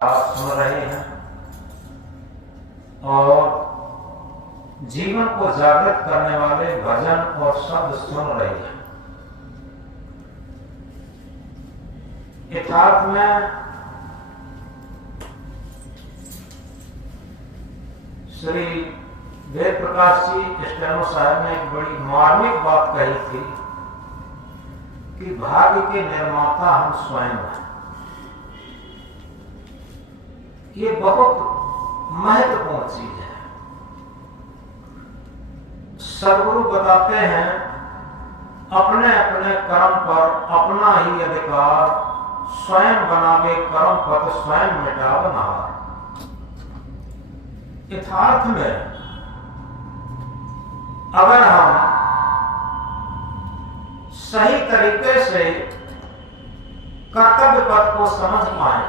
आप सुन रहे हैं और जीवन को जागृत करने वाले भजन और शब्द सुन रहे हैं। यथार्थ में श्री वेद प्रकाश जी स्टेनो साहब ने एक बड़ी मार्मिक बात कही थी कि भाग्य के निर्माता हम स्वयं हैं। ये बहुत महत्वपूर्ण चीज है। सदगुरु बताते हैं अपने अपने कर्म पर अपना ही अधिकार, स्वयं बनावे कर्म पथ स्वयं मिटाव नहार। यथार्थ में अगर हम सही तरीके से कर्तव्य पथ को समझ पाए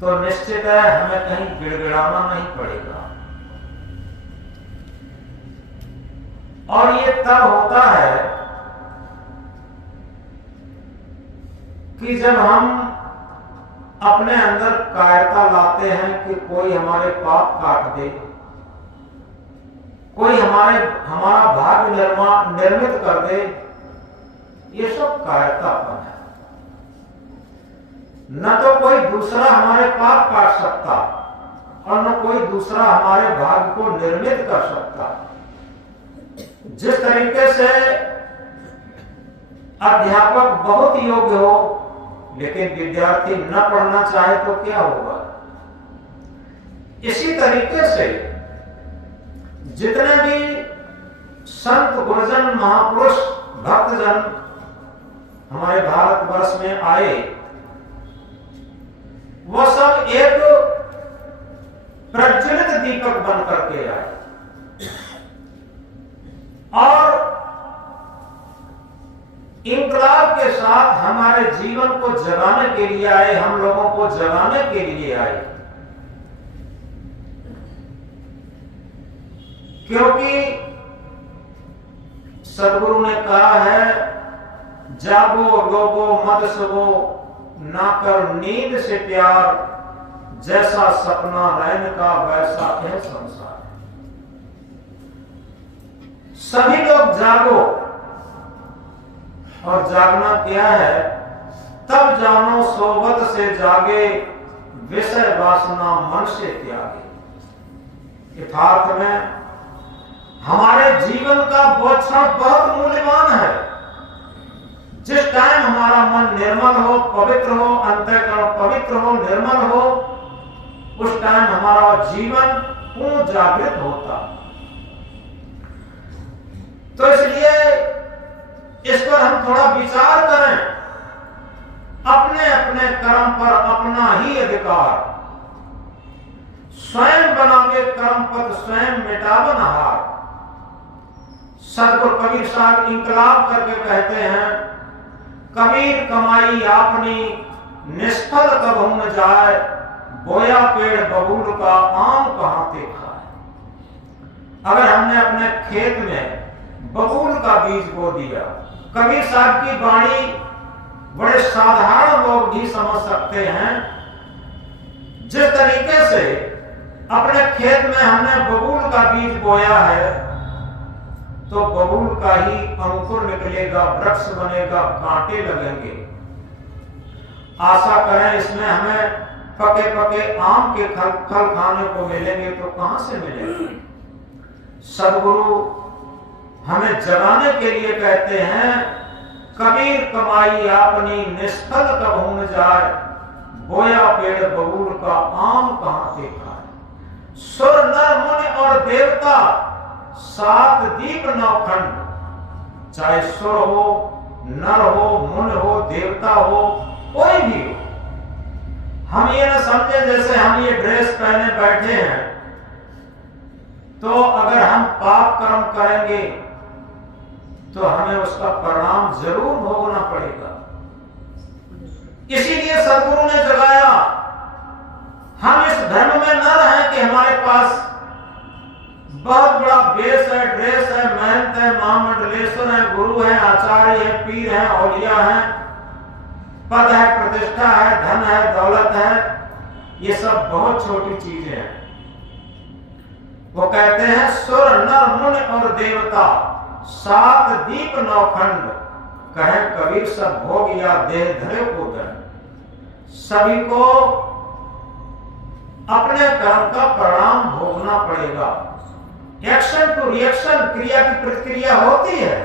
तो निश्चित है हमें कहीं गिड़गिड़ाना नहीं पड़ेगा। और ये तब होता है कि जब हम अपने अंदर कायरता लाते हैं कि कोई हमारे पाप काट दे, कोई हमारा भाग्य निर्मित कर दे। ये सब कायरतापन है। न तो कोई दूसरा हमारे पाप काट सकता और न कोई दूसरा हमारे भाग्य को निर्मित कर सकता। जिस तरीके से अध्यापक बहुत योग्य हो लेकिन विद्यार्थी न पढ़ना चाहे तो क्या होगा। इसी तरीके से जितने भी संत गुरुजन महापुरुष भक्तजन हमारे भारतवर्ष में आए वो सब एक प्रज्वलित दीपक बन करके आए और इंकलाब के साथ हमारे जीवन को जगाने के लिए आए, हम लोगों को जगाने के लिए आए। क्योंकि सदगुरु ने कहा है जागो लोगो मत सोगो ना कर नींद से प्यार, जैसा सपना रैन का वैसा है संसार। सभी लोग जागो। और जागना क्या है? तब जानो सोबत से जागे, विषय वासना मन से त्यागे। यथार्थ में हमारे जीवन का वो क्षण बहुत मूल्यवान है। जिस टाइम हमारा मन निर्मल हो, पवित्र हो, अंतःकरण पवित्र हो, निर्मल हो, उस टाइम हमारा जीवन पूर्ण जागृत होता। तो इसलिए इस पर हम थोड़ा विचार करें। अपने अपने कर्म पर अपना ही अधिकार, स्वयं बनावे कर्म पथ स्वयं मिटावन हार। सदगुरु कबीर साहब इंकलाब करके कहते हैं कबीर कमाई आपनी निष्फल कबहू न जाए, बोया पेड़ बबूल का आम कहां देखा है। अगर हमने अपने खेत में बबूल का बीज बो दिया, कबीर साहब की वाणी बड़े साधारण लोग भी समझ सकते हैं। जिस तरीके से अपने खेत में हमने बबूल का बीज बोया है तो बबूल का ही अंकुर निकलेगा, वृक्ष बनेगा, कांटे लगेंगे। आशा करें इसमें हमें पके पके आम के फल खाने को मिलेंगे तो कहां से मिलेंगे। सदगुरु हमें जगाने के लिए कहते हैं कबीर कमाई आपनी निष्फल कबहू न जाए, बोया पेड़ बबूल का आम कहां देखा है। सुर नर मुनि और देवता सात दीप नौखंड, चाहे सुर हो, नर हो, मुन हो, देवता हो, कोई भी हो। हम ये न समझे जैसे हम ये ड्रेस पहने बैठे हैं तो अगर हम पाप कर्म करेंगे तो हमें उसका परिणाम जरूर भोगना पड़ेगा। इसीलिए सदगुरु ने जगाया। हम इस धर्म में न रहें कि हमारे पास बहुत बड़ा बेस है, ड्रेस है, मेहनत है, महामंडलेश्वर है, गुरु है, आचार्य है, पीर है, औलिया है, पद है, प्रतिष्ठा है, धन है, दौलत है, ये सब बहुत छोटी चीजें हैं। वो कहते हैं सुर नर मुनि और देवता 7 दीप 9 खंड, कहे कबीर सब भोग या देह धरे को दंड। सभी को अपने कर्म का परिणाम भोगना पड़ेगा। एक्शन टू रिएक्शन, क्रिया की प्रतिक्रिया होती है।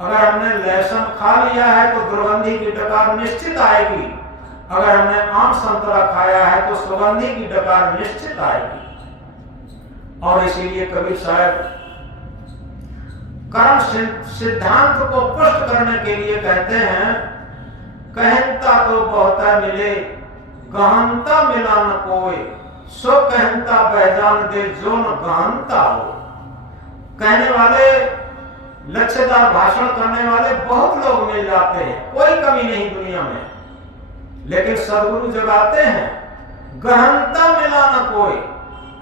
अगर हमने लहसुन खा लिया है तो दुर्गंधी की डकार निश्चित आएगी। अगर हमने आम संतरा खाया है तो सुगंधी की डकार निश्चित आएगी। और इसीलिए कबीर साहब कर्म सिद्धांत को पुष्ट करने के लिए कहते हैं, कहनता तो बहुता मिले, गहनता मिला न कोई, सो कहनता पहचान दे जो न गहनता हो। कहने वाले, लक्ष्यदार भाषण करने वाले बहुत लोग मिल जाते हैं, कोई कमी नहीं दुनिया में, लेकिन सदगुरु जब आते हैं, गहनता मिला न कोई,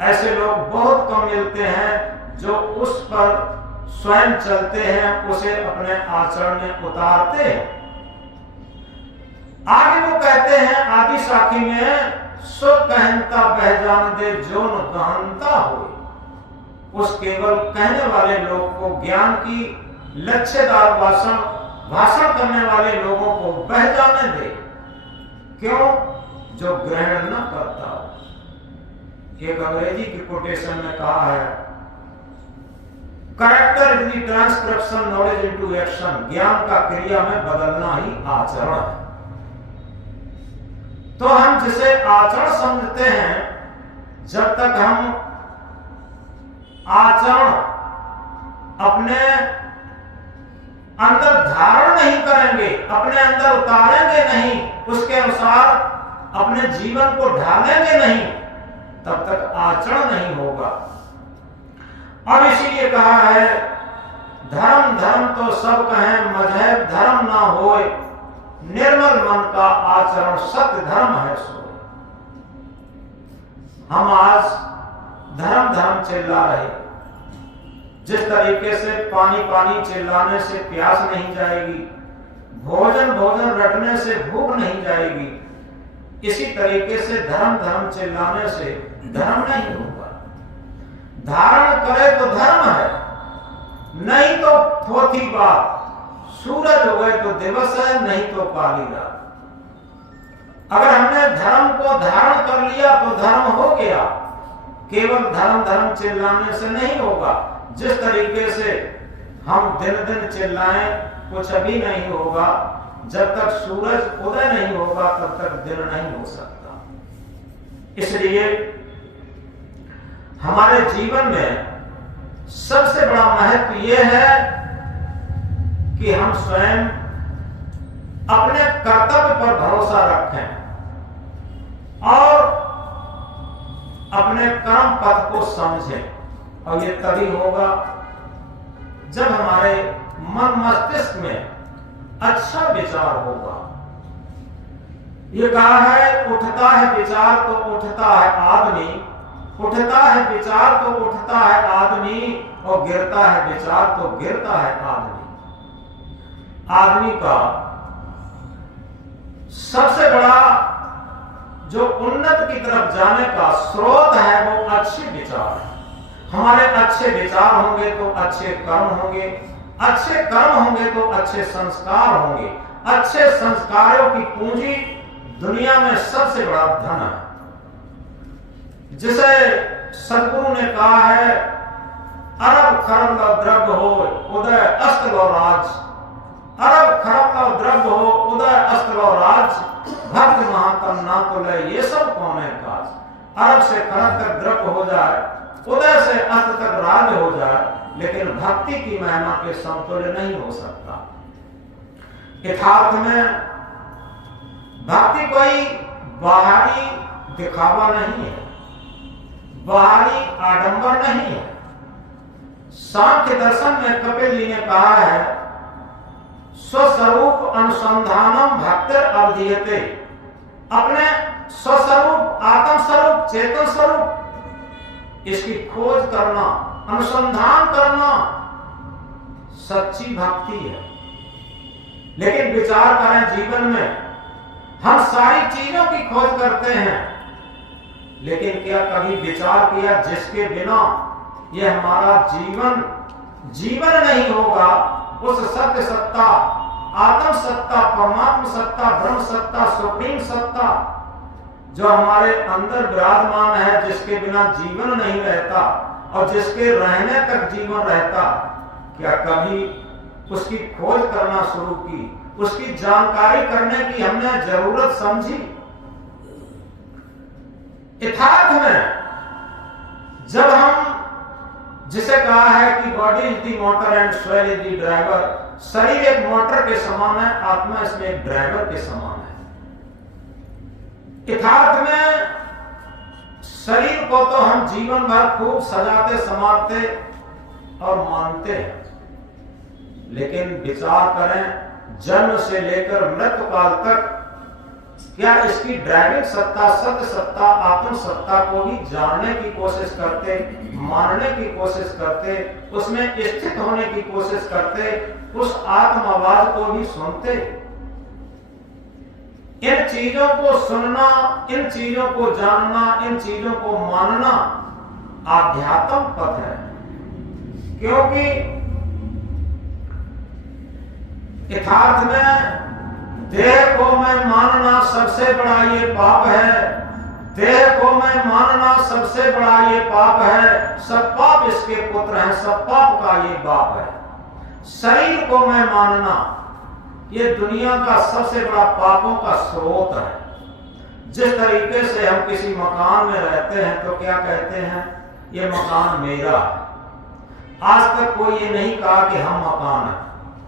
ऐसे लोग बहुत कम मिलते हैं जो उस पर स्वयं चलते हैं, उसे अपने आचरण में उतारते हैं। आगे वो कहते हैं आदि साखी में, सो कहनता पहचान दे जो न गहनता हो। उस केवल कहने वाले लोग को, ज्ञान की लक्ष्यदार भाषण करने वाले लोगों को बह जाने दे। क्यों? जो ग्रहण न करता हो। एक अंग्रेजी की कोटेशन में कहा है, character is the transcription knowledge into action. ज्ञान का क्रिया में बदलना ही आचरण है। तो हम जिसे आचरण समझते हैं, जब तक हम आचरण अपने अंदर धारण नहीं करेंगे, अपने अंदर उतारेंगे नहीं, उसके अनुसार अपने जीवन को ढालेंगे नहीं, तब तक आचरण नहीं होगा। और इसीलिए कहा है, धर्म धर्म तो सब कहें, मजहब धर्म ना होए, निर्मल मन का आचरण सत्य धर्म है सो। हम आज धर्म धर्म चिल्ला रहे। जिस तरीके से पानी पानी चिल्लाने से प्यास नहीं जाएगी, भोजन भोजन रटने से भूख नहीं जाएगी, इसी तरीके से धर्म धर्म चिल्लाने से धर्म नहीं होगा। धारण करे तो धर्म है, नहीं तो थोथी बात। सूरज हो गए तो दिवस है, नहीं तो काली रात। अगर हमने धर्म को धारण कर लिया तो धर्म हो गया। केवल धर्म धर्म चिल्लाने से नहीं होगा। जिस तरीके से हम दिन दिन चिल्लाएं, कुछ भी नहीं होगा। जब तक सूरज उदय नहीं होगा तब तक दिन नहीं हो सकता। इसलिए हमारे जीवन में सबसे बड़ा महत्व यह है कि हम स्वयं अपने कर्तव्य पर भरोसा रखें और अपने कर्म पथ को समझें। और ये तभी होगा जब हमारे मन मस्तिष्क में अच्छा विचार होगा। ये कहा है, उठता है विचार तो उठता है आदमी, उठता है विचार तो उठता है आदमी, और गिरता है विचार तो गिरता है आदमी। आदमी का सबसे बड़ा जो उन्नत की तरफ जाने का स्रोत है वो अच्छे विचार है। हमारे अच्छे विचार होंगे तो अच्छे कर्म होंगे, अच्छे कर्म होंगे तो अच्छे संस्कार होंगे। अच्छे संस्कारों की पूंजी दुनिया में सबसे बड़ा धन है। जिसे सदगुरु ने कहा है, अरब खरब लो द्रव्य हो उदय अस्त लो राज। अरब खरब लो द्रव्य हो उदय अस्त लो राज, भक्त महात्म ना तो ले ये सब कौन है काज। अरब से खरब तक द्रव्य हो जाए, उदय से अस्त तक राज हो जाए, लेकिन भक्ति की महिमा के समतुल्य नहीं हो सकता। यथार्थ में भक्ति कोई बाहरी दिखावा नहीं है, बाहरी आडंबर नहीं है। सांख्य दर्शन में कपिल जी ने कहा है, स्वस्वरूप अनुसंधानम भक्तिर अवधीयते। अपने स्वस्वरूप, आत्म स्वरूप, चेतन स्वरूप, इसकी खोज करना, अनुसंधान करना सच्ची भक्ति है। लेकिन विचार करें, जीवन में हम सारी चीजों की खोज करते हैं, लेकिन क्या कभी विचार किया जिसके बिना ये हमारा जीवन नहीं होगा, उस सत्य सत्ता, आत्म सत्ता, परमात्म सत्ता, ब्रह्म सत्ता, सुप्रीम सत्ता जो हमारे अंदर विराजमान है, जिसके बिना जीवन नहीं रहता और जिसके रहने तक जीवन रहता, क्या कभी उसकी खोज करना शुरू की, उसकी जानकारी करने की हमने जरूरत समझी? यथार्थ में जब हम, जिसे कहा है कि body is the motor and soul is the driver, शरीर एक मोटर के समान है, आत्मा इसमें एक ड्राइवर के समान है। यथार्थ में शरीर को तो हम जीवन भर खूब सजाते संवारते और मानते हैं, लेकिन विचार करें जन्म से लेकर मृत्यु काल तक क्या इसकी ड्राइविंग सत्ता, सत्य सत्ता, आत्म सत्ता को भी जानने की कोशिश करते, मानने की कोशिश करते, उसमें स्थित होने की कोशिश करते, उस आत्म आवाज को भी सुनते? इन चीजों को सुनना, इन चीजों को जानना, इन चीजों को मानना आध्यात्म पथ है। क्योंकि यथार्थ में देह को मैं मानना सबसे बड़ा ये पाप है, देह को मैं मानना सबसे बड़ा ये पाप है, सब पाप इसके पुत्र हैं, सब पाप का ये बाप है। शरीर को मैं मानना ये दुनिया का सबसे बड़ा पापों का स्रोत है। जिस तरीके से हम किसी मकान में रहते हैं तो क्या कहते हैं, ये मकान मेरा है। आज तक कोई ये नहीं कहा कि हम मकान है,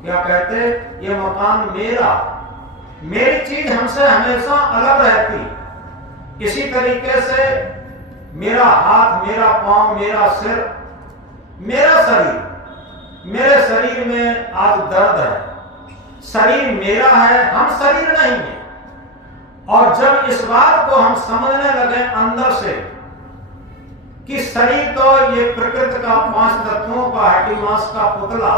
क्या कहते, ये मकान मेरा, मेरी चीज हमसे हमेशा अलग रहती। इसी तरीके से मेरा हाथ, मेरा पांव, मेरा सिर, मेरा शरीर, मेरे शरीर में आज दर्द है, शरीर मेरा है, हम शरीर नहीं है। और जब इस बात को हम समझने लगे अंदर से कि शरीर तो ये प्रकृति का 5 तत्वों का हड्डी मांस का पुतला,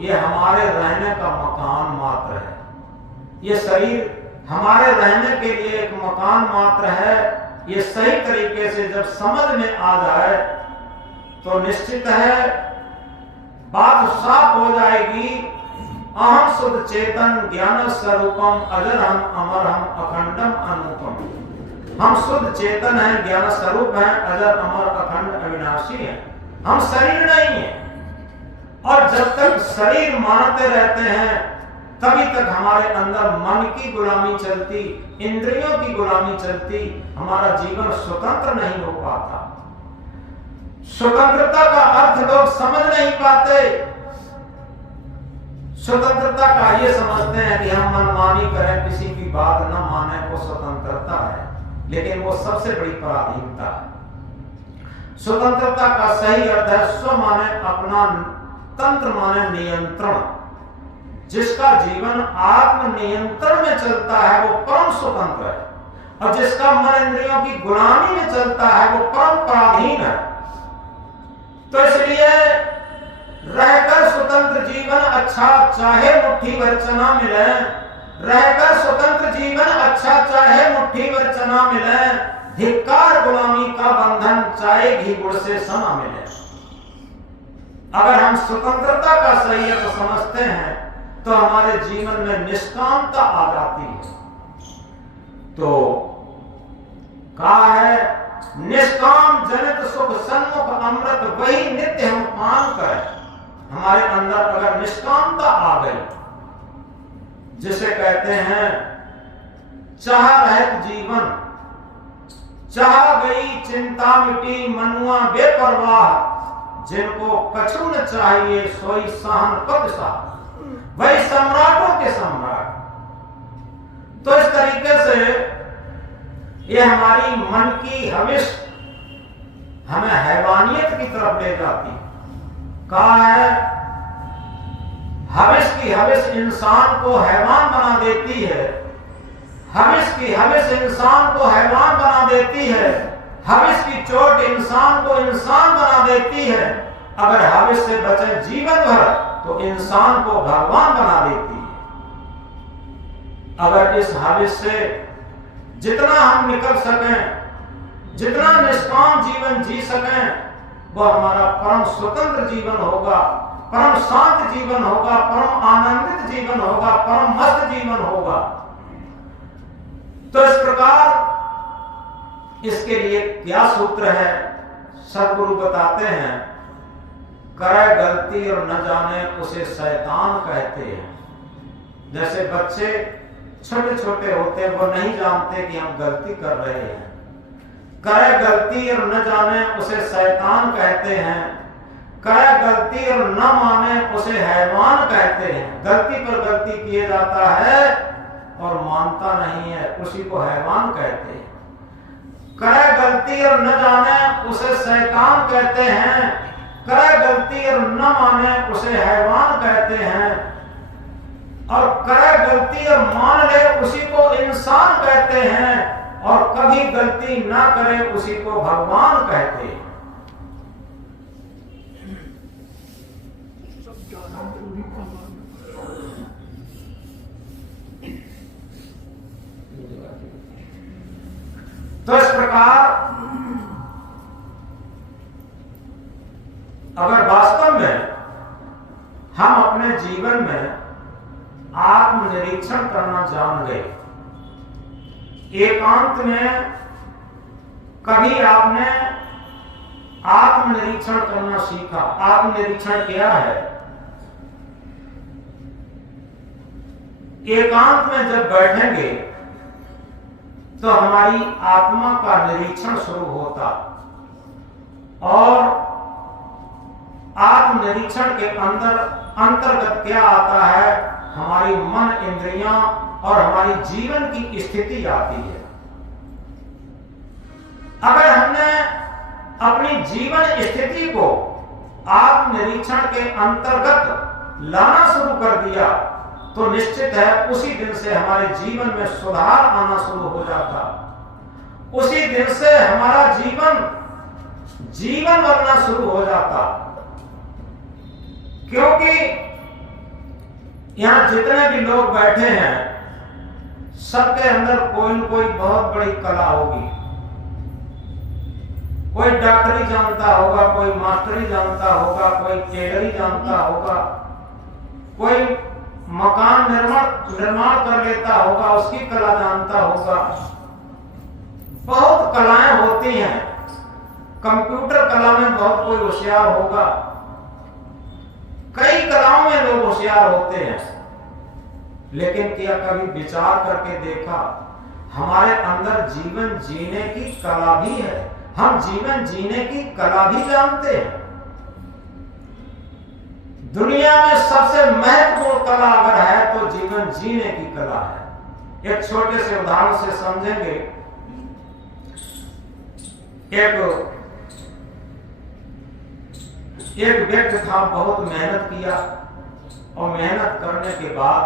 ये हमारे रहने का मकान मात्र है, ये शरीर हमारे रहने के लिए एक मकान मात्र है। ये सही तरीके से जब समझ में आ जाए तो निश्चित है बात साफ हो जाएगी। अहम शुद्ध चेतन ज्ञान स्वरूपम अजरहम अमरहम अखंडम अनुपम। हम शुद्ध चेतन हैं, ज्ञान स्वरूप हैं, अजर अमर अखंड अविनाशी हैं, हम शरीर नहीं है। और जब तक शरीर मानते रहते हैं तभी तक हमारे अंदर मन की गुलामी चलती, इंद्रियों की गुलामी चलती, हमारा जीवन स्वतंत्र नहीं हो पाता। स्वतंत्रता का अर्थ लोग समझ नहीं पाते। स्वतंत्रता का ये समझते हैं कि हम मनमानी करें, किसी की बात न माने, वो स्वतंत्रता है, लेकिन वो सबसे बड़ी पराधीनता है। स्वतंत्रता का सही अर्थ है स्व माने अपना, तंत्र माने नियंत्रण। जिसका जीवन आत्म नियंत्रण में चलता है वो परम स्वतंत्र है, और जिसका मन इंद्रियों की गुलामी में चलता है वो परम पराधीन है। तो इसलिए रहकर स्वतंत्र जीवन अच्छा, चाहे मुट्ठी भर चना मिले, रहकर स्वतंत्र जीवन अच्छा, चाहे मुट्ठी भर चना मिले, धिक्कार गुलामी का बंधन चाहे घी गुड़ से सना मिले। अगर हम स्वतंत्रता का सही अर्थ समझते हैं तो हमारे जीवन में निष्कामता आ जाती है। तो कहा है निष्काम जनित सुख सन्मुख अमृत वही नित्य हम पान करें। हमारे अंदर अगर निष्कामता आ गई, जिसे कहते हैं चाह रहित जीवन, चाह गई चिंता मिटी मनुआ बेपरवाह, जिनको कछु न चाहिए सोई सहन पद सा, वही सम्राटों के सम्राट। तो इस तरीके से ये हमारी मन की हविस हमें हैवानियत की तरफ ले जाती। कहा है हविस की हविस इंसान को हैवान बना देती है, हविस की हविस इंसान को हैवान बना देती है, हविस की चोट इंसान को इंसान बना देती है। अगर हविस से बचे जीवन भर तो इंसान को भगवान बना देती है। अगर इस हविस से जितना हम निकल सकें जितना निष्काम जीवन जी सकें वह हमारा परम स्वतंत्र जीवन होगा, परम शांत जीवन होगा, परम आनंदित जीवन होगा, परम मस्त जीवन होगा। तो इस प्रकार इसके लिए क्या सूत्र है? सद्गुरु बताते हैं, करे गलती और न जाने उसे शैतान कहते हैं। जैसे बच्चे छोटे छोटे होते हैं, वो नहीं जानते कि हम गलती कर रहे हैं। करे गलती और न जाने उसे शैतान कहते हैं, करे गलती और न माने उसे हैवान कहते हैं। गलती पर गलती किए जाता है और मानता नहीं है, उसी को हैवान कहते हैं। करे गलती और न जाने उसे शैतान कहते हैं, करे गलती और न माने उसे हैवान कहते हैं, और करे गलती और मान ले उसी को इंसान कहते हैं, और कभी गलती ना करे उसी को भगवान कहते हैं। तो इस प्रकार अगर वास्तव में हम अपने जीवन में आत्मनिरीक्षण करना जान गए, एकांत में कभी आपने आत्मनिरीक्षण करना सीखा। आत्मनिरीक्षण क्या है? एकांत में जब बैठेंगे तो हमारी आत्मा का निरीक्षण शुरू होता, और आत्मनिरीक्षण के अंतर्गत क्या आता है? हमारी मन, इंद्रियां और हमारी जीवन की स्थिति आती है। अगर हमने अपनी जीवन स्थिति को आत्मनिरीक्षण के अंतर्गत लाना शुरू कर दिया तो निश्चित है उसी दिन से हमारे जीवन में सुधार आना शुरू हो जाता। उसी दिन से हमारा जीवन बनना शुरू हो जाता। क्योंकि यहां जितने भी लोग बैठे हैं सबके अंदर कोई न कोई बहुत बड़ी कला होगी। कोई डॉक्टरी जानता होगा, कोई मास्टरी जानता होगा, कोई टेलरी जानता होगा, कोई मकान निर्माण कर लेता होगा, उसकी कला जानता होगा। बहुत कलाएं होती हैं। कंप्यूटर कला में बहुत कोई होशियार होगा। कई कलाओं में लोग होशियार होते हैं, लेकिन क्या कभी विचार करके देखा हमारे अंदर जीवन जीने की कला भी है? हम जीवन जीने की कला भी जानते हैं। दुनिया में सबसे महत्वपूर्ण कला अगर है तो जीवन जीने की कला है। एक छोटे से उदाहरण से समझेंगे। एक व्यक्ति था, बहुत मेहनत किया और मेहनत करने के बाद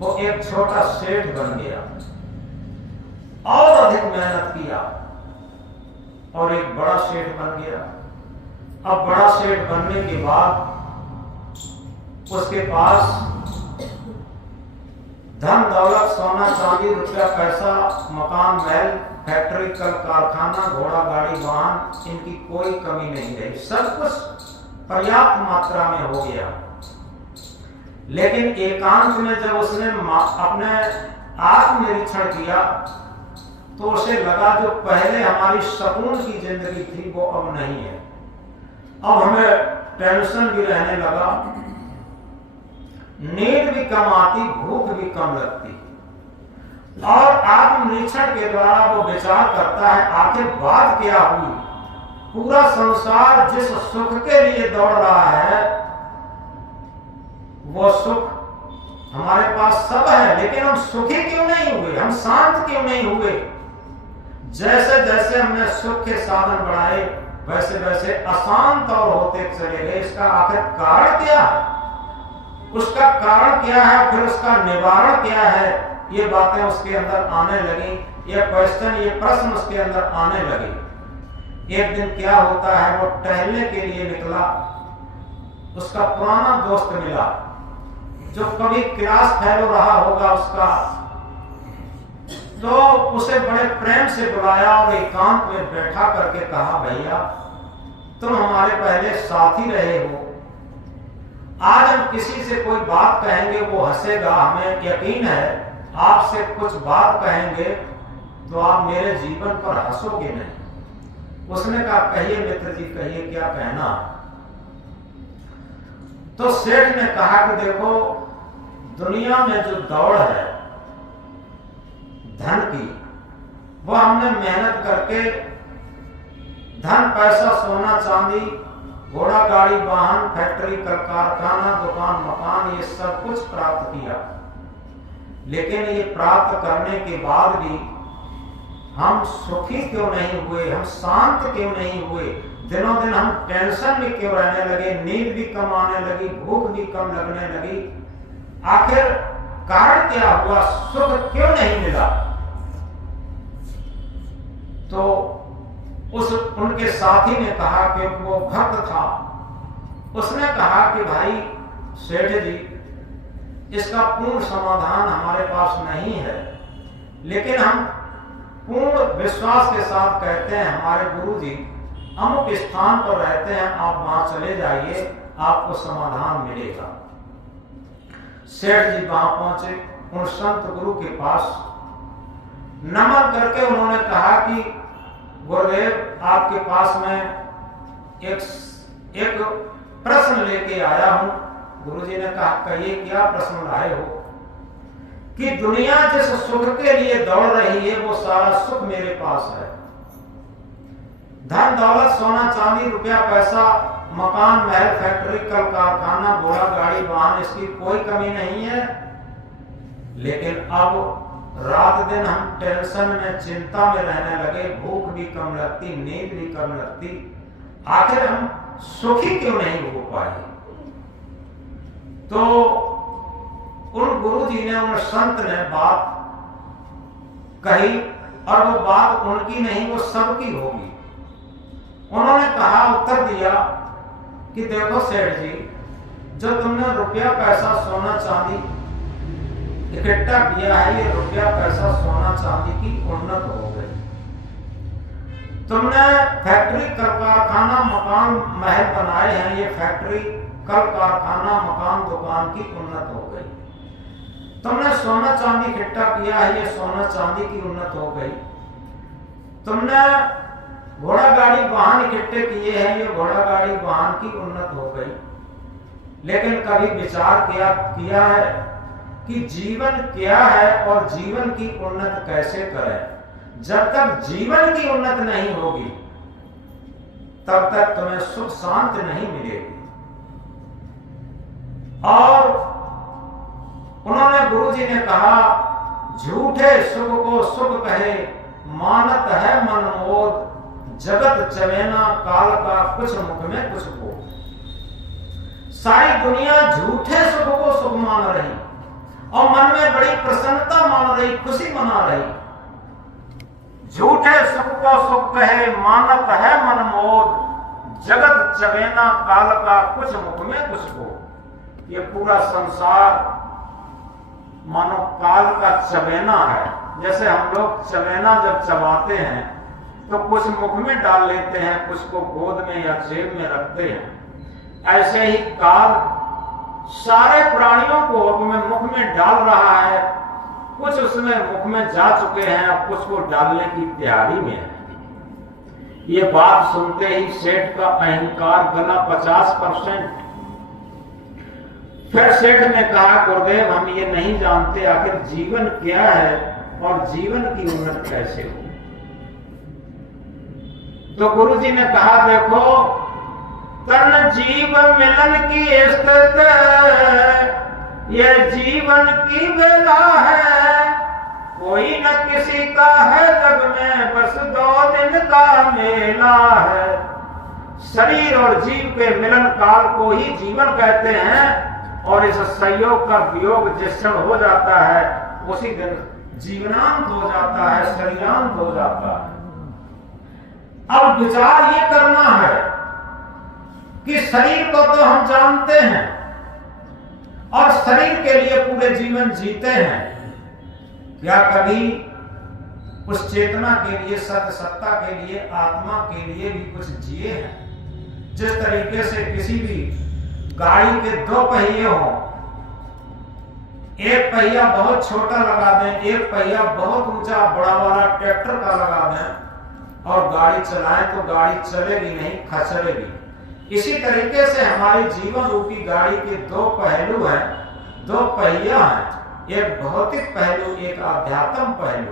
वो एक छोटा सेठ बन गया। और अधिक मेहनत किया और एक बड़ा सेठ बन गया। अब बड़ा सेठ बनने के बाद उसके पास धन दौलत, सोना चांदी, रुपया पैसा, मकान महल, फैक्ट्री, कल कारखाना, घोड़ा गाड़ी, वाहन, इनकी कोई कमी नहीं रही। सब कुछ पर्याप्त मात्रा में हो गया। लेकिन एकांत में जब उसने अपने आत्मनिरीक्षण किया तो उसे लगा जो पहले हमारी सुकून की जिंदगी थी वो अब नहीं है। अब हमें टेंशन भी रहने लगा, नींद भी कम आती, भूख भी कम लगती। और आत्मनिरीक्षण के द्वारा वो विचार करता है आखिर बात क्या हुई। पूरा संसार जिस सुख के लिए दौड़ रहा है वो सुख हमारे पास सब है, लेकिन हम सुखी क्यों नहीं हुए, हम शांत क्यों नहीं हुए। जैसे जैसे हमने सुख के साधन बढ़ाए वैसे वैसे अशांत और होते चले गए। इसका आखिर कारण क्या है, उसका कारण क्या है, फिर उसका निवारण क्या है, ये बातें उसके अंदर आने लगी। ये क्वेश्चन, ये प्रश्न उसके अंदर आने लगे। एक दिन क्या होता है, वो टहलने के लिए निकला। उसका पुराना दोस्त मिला जो कभी क्लास फेलो रहा होगा उसका, तो उसे बड़े प्रेम से बुलाया और एकांत में बैठा करके कहा, भैया तुम हमारे पहले साथी रहे हो, आज हम किसी से कोई बात कहेंगे वो हंसेगा, हमें यकीन है आपसे कुछ बात कहेंगे तो आप मेरे जीवन पर हंसोगे नहीं। उसने कहा, कहिए मित्र जी, कहिए क्या कहना। तो सेठ ने कहा कि देखो, दुनिया में जो दौड़ है धन की, वो हमने मेहनत करके धन, पैसा, सोना चांदी, घोड़ा गाड़ी वाहन, फैक्ट्री, कारखाना, दुकान, मकान, ये सब कुछ प्राप्त किया। लेकिन ये प्राप्त करने के बाद भी हम सुखी क्यों नहीं हुए, हम शांत क्यों नहीं हुए? दिनों दिन हम टेंशन में क्यों रहने लगे, नींद भी कम आने लगी, भूख भी कम लगने लगी। आखिर कारण क्या हुआ, सुख क्यों नहीं मिला? तो उस उनके साथी ने कहा कि वो भक्त था, उसने कहा कि भाई सेठ जी, इसका पूर्ण समाधान हमारे पास नहीं है, लेकिन हम पूर्ण विश्वास के साथ कहते हैं, हमारे गुरुजी अमुक स्थान पर रहते हैं, आप वहां चले जाइए, आपको समाधान मिलेगा। सेठ जी वहां पहुंचे, उन संत गुरु के पास नमन करके उन्होंने कहा कि गुरुदेव, आपके पास में एक प्रश्न लेके आया हूं। गुरुजी ने कहा, कहिए क्या प्रश्न लाए हो? कि दुनिया जिस सुख के लिए दौड़ रही है वो सारा सुख मेरे पास है। धन दौलत, सोना चांदी, रुपया पैसा, मकान, महल, फैक्ट्री, कल कारखाना, घोड़ा गाड़ी वाहन, इसकी कोई कमी नहीं है। लेकिन अब रात दिन हम टेंशन में, चिंता में रहने लगे, भूख भी कम लगती, नींद भी कम लगती। आखिर हम सुखी क्यों नहीं हो पाए? तो उन गुरुजी ने, उन संत ने बात कही, और वो बात उनकी नहीं, वो सबकी होगी। उन्होंने कहा, उत्तर दिया कि देखो सेठ जी, जो तुमने रुपया पैसा सोना चांदी इकट्ठा किया है, ये रुपया पैसा सोना चांदी की उन्नत हो गई। तुमने फैक्ट्री, कल कारखाना, मकान, महल बनाए हैं, ये फैक्ट्री, कल कारखाना, मकान, दुकान की उन्नत हो गई। तुमने सोना चांदी इकट्ठा किया है, ये सोना चांदी की उन्नत हो गई। तुमने घोड़ा गाड़ी वाहन इकट्ठे किए हैं, ये घोड़ा गाड़ी वाहन की उन्नत हो गई। लेकिन कभी विचार किया है कि जीवन क्या है और जीवन की उन्नत कैसे करें? जब तक जीवन की उन्नत नहीं होगी तब तक तुम्हें सुख शांति नहीं मिलेगी। और उन्होंने गुरुजी ने कहा, झूठे सुख को सुख कहे, मानत है मन मोद, जगत चवेना, काल का कुछ मुख में कुछ को। सारी दुनिया झूठे सुख को सुख मान रही और मन में बड़ी प्रसन्नता मान रही, खुशी मना रही। झूठे सुख को सुख कहे, मानत है मन मोद, जगत चवेना, काल का कुछ मुख में कुछ को। ये पूरा संसार मानो काल का चवेना है। जैसे हम लोग चवेना जब चबाते हैं तो कुछ मुख में डाल लेते हैं, कुछ को गोद में या जेब में रखते हैं। ऐसे ही काल सारे प्राणियों को अपने मुख में डाल रहा है, कुछ उसमें मुख में जा चुके हैं, अब कुछ को डालने की तैयारी में है। ये बात सुनते ही सेठ का अहंकार गला 50%। फिर सेठ ने कहा, गुरुदेव हम ये नहीं जानते आखिर जीवन क्या है और जीवन की उन्नत कैसे हो। तो गुरुजी ने कहा, देखो तन जीव मिलन की स्थिति, ये जीवन की बेला है। कोई न किसी का है जग में, बस 2 दिन का मेला है। शरीर और जीव के मिलन काल को ही जीवन कहते हैं, और इस संयोग का वियोग जिस क्षण हो जाता है उसी दिन जीवनांत हो जाता है, शरीरांत हो जाता है। अब विचार ये करना है कि शरीर को तो हम जानते हैं और शरीर के लिए पूरे जीवन जीते हैं। क्या कभी उस चेतना के लिए, सत्य सत्ता के लिए, आत्मा के लिए भी कुछ जिए हैं। जिस तरीके से किसी भी गाड़ी के दो पहिए हों, एक पहिया बहुत छोटा लगा दें, एक पहिया बहुत ऊंचा बड़ा वाला ट्रैक्टर का लगा दें और गाड़ी चलाएं तो गाड़ी चलेगी नहीं, खचरेगी। इसी तरीके से हमारी जीवन रूपी गाड़ी के दो पहलू हैं, दो पहिया हैं, एक भौतिक पहलू, एक आध्यात्म पहलू।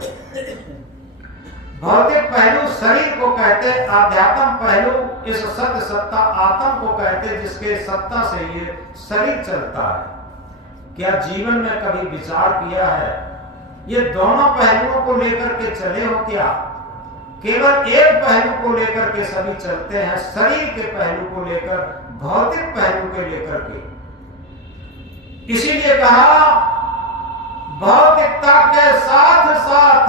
भौतिक पहलू शरीर को कहते, आध्यात्म पहलू इस सत्य सत्ता आत्म को कहते, जिसके सत्ता से ये शरीर चलता है। क्या जीवन में कभी विचार किया है ये दोनों पहलुओं को लेकर के चले हो क्या? केवल एक पहलू को लेकर के सभी चलते हैं, शरीर के पहलू को लेकर, भौतिक पहलू के लेकर के। इसीलिए कहा भौतिकता के साथ साथ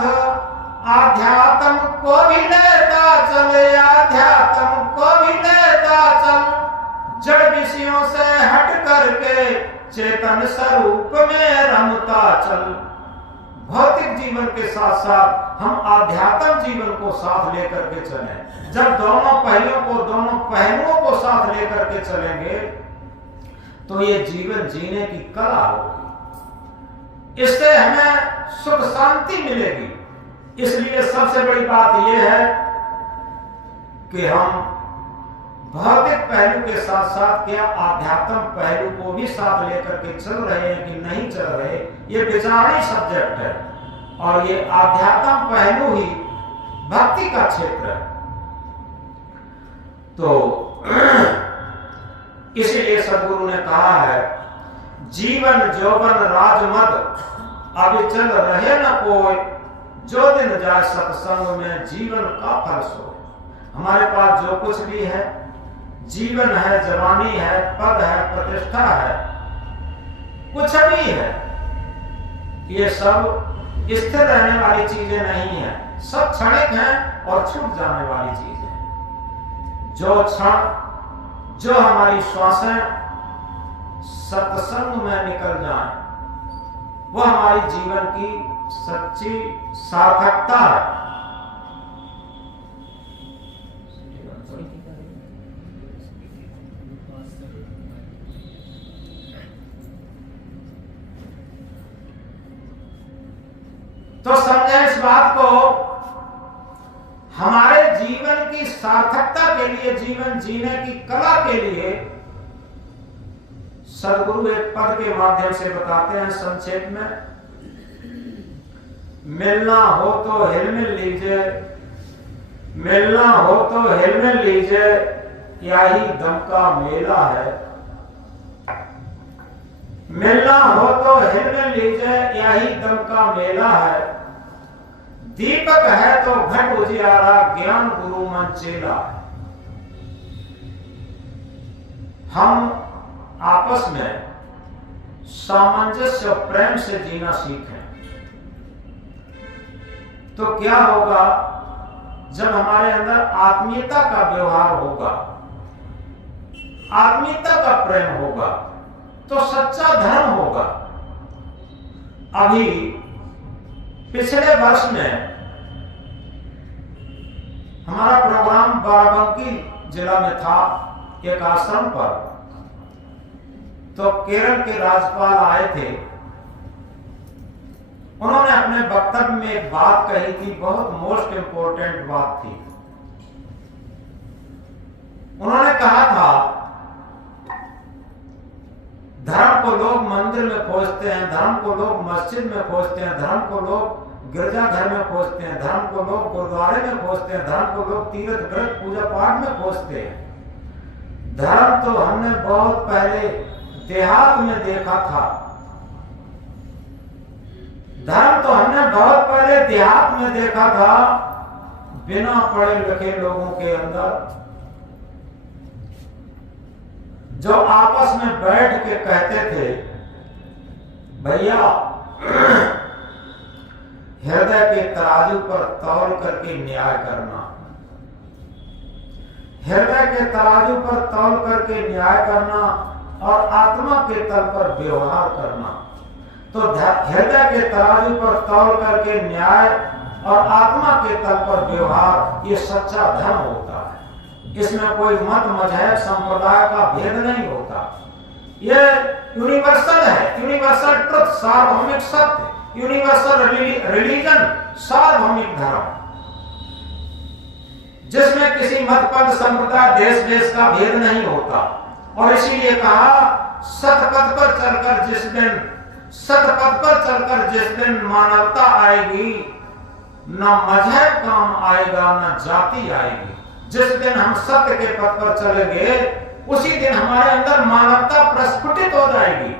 आध्यात्म को भी लेता चले, आध्यात्म को भी लेता चल, जड़ विषयों से हट करके चेतन स्वरूप में रमता चल। भौतिक जीवन के साथ साथ हम आध्यात्म जीवन को साथ लेकर के चलें। जब दोनों पहलुओं को, दोनों पहलुओं को साथ लेकर के चलेंगे तो ये जीवन जीने की कला होगी। इससे हमें सुख शांति मिलेगी। इसलिए सबसे बड़ी बात यह है कि हम भौतिक पहलू के साथ साथ क्या आध्यात्म पहलू को भी साथ लेकर के चल रहे हैं कि नहीं चल रहे, ये विचारणीय सब्जेक्ट है। और ये आध्यात्म पहलू ही भक्ति का क्षेत्र है। तो इसीलिए सदगुरु ने कहा है, जीवन जौवन राजमद अब चल रहे न कोई, जो दिन जाए सत्संग में जीवन का फल सो। हमारे पास जो कुछ भी है, जीवन है, जवानी है, पद है, प्रतिष्ठा है, कुछ भी है, ये सब स्थिर रहने वाली चीजें नहीं है, सब क्षणिक हैं और छूट जाने वाली चीजें। जो क्षण, जो हमारी श्वासें सत्संग में निकल जाएं, वो हमारी जीवन की सच्ची सार्थकता है। तो समझे इस बात को, हमारे जीवन की सार्थकता के लिए, जीवन जीने की कला के लिए सदगुरु एक पद के माध्यम से बताते हैं संक्षेप में, मिलना हो तो हिलमिल लीजिए, मिलना हो तो हिलमिल लीजिए, यही दम का मेला है। मिलना हो तो हिलमिल लीजिए, यही दम का मेला है। दीपक है तो घट उजियारा, ज्ञान गुरु मन चेला। हम आपस में सामंजस्य और प्रेम से जीना सीखें तो क्या होगा? जब हमारे अंदर आत्मीयता का व्यवहार होगा, आत्मीयता का प्रेम होगा, तो सच्चा धर्म होगा। अभी पिछले वर्ष में हमारा प्रोग्राम बाराबंकी जिला में था, एक आश्रम पर। तो केरल के राज्यपाल आए थे। उन्होंने अपने वक्तव्य में एक बात कही थी, बहुत मोस्ट इंपोर्टेंट बात थी। उन्होंने कहा था, धर्म को लोग मंदिर में खोजते हैं, धर्म को लोग मस्जिद में खोजते हैं, धर्म को लोग गिरजाघर में खोजते हैं, धर्म को लोग गुरुद्वारे में खोजते हैं, धर्म को लोग तीर्थ व्रत पूजा पाठ में खोजते हैं। धर्म तो हमने बहुत पहले देहात में देखा था। धर्म तो हमने बहुत पहले देहात में देखा था, बिना पढ़े लिखे लोगों के अंदर, जो आपस में बैठ के कहते थे, भैया हृदय के तराजू पर तौल करके न्याय करना, हृदय के तराजू पर तौल करके न्याय करना और आत्मा के तल पर व्यवहार करना। तो हृदय के तराजू पर तौल करके न्याय और आत्मा के तल पर व्यवहार, ये सच्चा धर्म होता है। इसमें कोई मत, मजहब, संप्रदाय का भेद नहीं होता। ये यूनिवर्सल है, यूनिवर्सल ट्रुथ, सार्वभौमिक सत्य, यूनिवर्सल रिलीजन, सार्वभौमिक धर्म, जिसमें किसी मत, पद, संप्रदाय, देश देश का भेद नहीं होता। और इसीलिए कहा सतपथ पर चलकर जिस दिन मानवता आएगी, न मजहब काम आएगा, न जाति आएगी। जिस दिन हम सत्य के पथ पर चलेंगे, उसी दिन हमारे अंदर मानवता प्रस्फुटित हो जाएगी।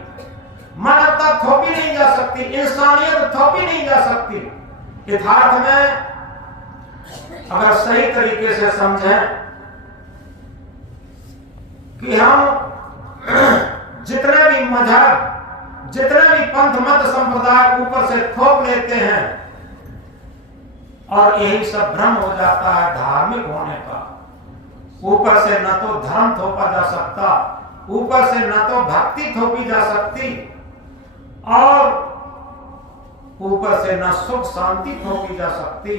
मानवता थोपी नहीं जा सकती, इंसानियत थोपी नहीं जा सकती। यथार्थ में अगर सही तरीके से समझें कि हम जितने भी मजहब, जितने भी पंथ, मत, संप्रदाय ऊपर से थोप लेते हैं, और यही सब भ्रम हो जाता है धार्मिक होने का। ऊपर से न तो धर्म थोपा जा सकता, ऊपर से न तो भक्ति थोपी जा सकती, और ऊपर से न सुख शांति थोपी जा सकती,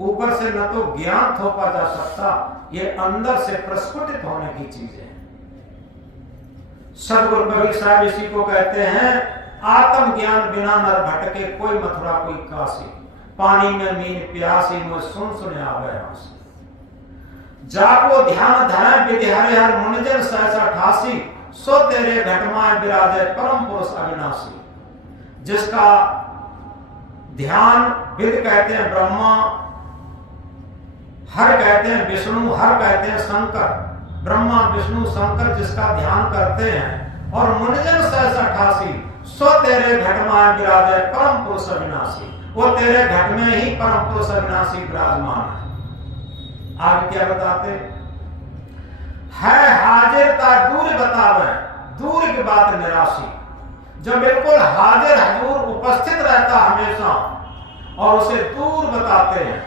ऊपर से न तो ज्ञान थोपा जा सकता। ये अंदर से प्रस्फुटित होने की चीजें हैं। सदगुरु कबीर साहब इसी को कहते हैं, आत्म ज्ञान बिना नर भटके, कोई मथुरा कोई काशी, पानी में मीन प्यासी, मुझ सुन सुने आवे हासी। जाको ध्यान धरे विधि हरे हर, मुनिजन सहसा ठासी, सो तेरे घटमाए विराजे परम पुरुष अविनाशी। जिसका ध्यान, विद कहते हैं ब्रह्मा, हर कहते हैं विष्णु, हर कहते हैं शंकर, ब्रह्मा विष्णु शंकर जिसका ध्यान करते हैं, और मुनिजन सहसा ठासी, सो तेरे घट में विराजे परम पुरुष अविनाशी। वो तेरे घट में ही परम पुरुष अविनाशी विराजमान है। आगे क्या बताते है, हाजिरता दूर बतावे, दूर की बात निराशी। जो बिल्कुल हाजिर हजूर उपस्थित रहता हमेशा, और उसे दूर बताते हैं,